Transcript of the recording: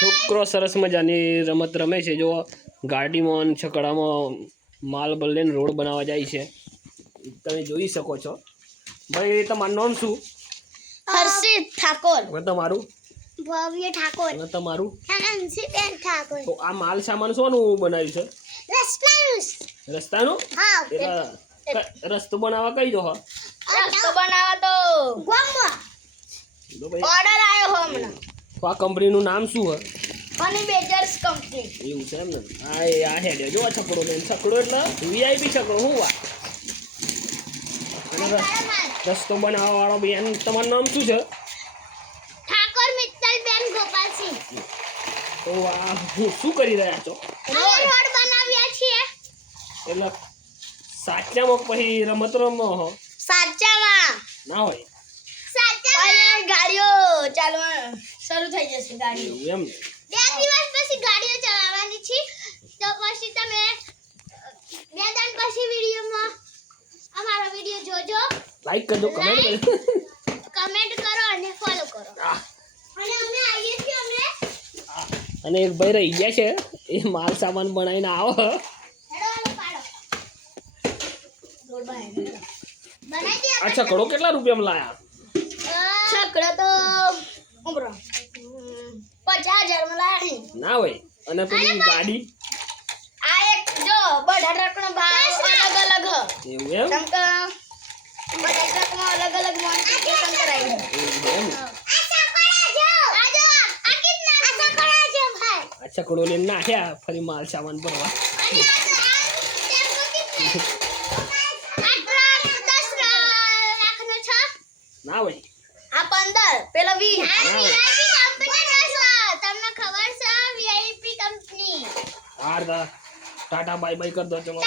છોકરો સરસ મજાની રમત રમે છે. જો ગાડીમાં છકડામાં માલ લઈને રોડ બનાવવા જાય છે. તમે જોઈ શકો છો. ભાઈ તમારું નામ શું? હર્ષિત ઠાકોર. હવે તમારું? ભવ્ય ઠાકોર. અને તમારું? અંશીબેન ઠાકોર. તો આ માલ સામાન શોનું બનાવ્યું છે? રસ્તાનું? હા. રસ્તો બનાવવા કઈ દો? રસ્તો બનાવવા તો ગામમાં ઓર્ડર આવ્યો હો હમણાં. તો આ કંપનીનું નામ શું હે? હની બેજર્સ કંપની. એવું છે એમ ને? આ હેડે જો આ છકડો લઈને. છકડો એટલે વીઆઈપી છકડો. હું વાત રસ્તો બનાવવા વાળો બેન, તમારું નામ શું છે? ઠાકોર મિત્તલબેન ગોપાલસિંહ. તો આ શું કરી રહ્યા છો? રોડ બનાવ્યા છીએ. એટલે સાચામાં પછી રમત રમો હો? સાચામાં ના હોય. સાચામાં ગાડીઓ ચાલવા શરૂ થઈ જશે. ગાડીઓ એવું એમ ને? 2 દિવસ પછી ગાડીઓ ચલાવવાની છે. તો પછી તમે 2 દાન પછી વિડીયોમાં અમારો વિડીયો જોજો, લાઈક કરજો, કમેન્ટ કરજો. કમેન્ટ કરો અને ફોલો કરો. આહ. અને અમે આવીએ છીએ. અને એક ભાઈ રહી ગયા છે, એ માલ સામાન બનાવીને આવો. હેડો પાડો રોડ બનાવી દે. આ છકડો કેટલા રૂપિયામાં લાયા? છકડો તો ઉમરો 50,000 માં લાવી. ના હોય. અને પેલી ગાડી? આ એક જો બધા ટ્રકનો ભાવ અલગ અલગ હ. એવું એમ? કેમ કે બધા ટ્રકમાં અલગ અલગ મોડિફિકેશન કરાવી છે. એવું એમ? આ છકડો લઈને નાખ્યા ફરી માલ સામાન ભરવા. ના હોય. આ 15 પેલો 20. ના. તમને ખબર છે વીઆઈપી કંપની. હાર ટાટા બાય બાય કર દો ચલો.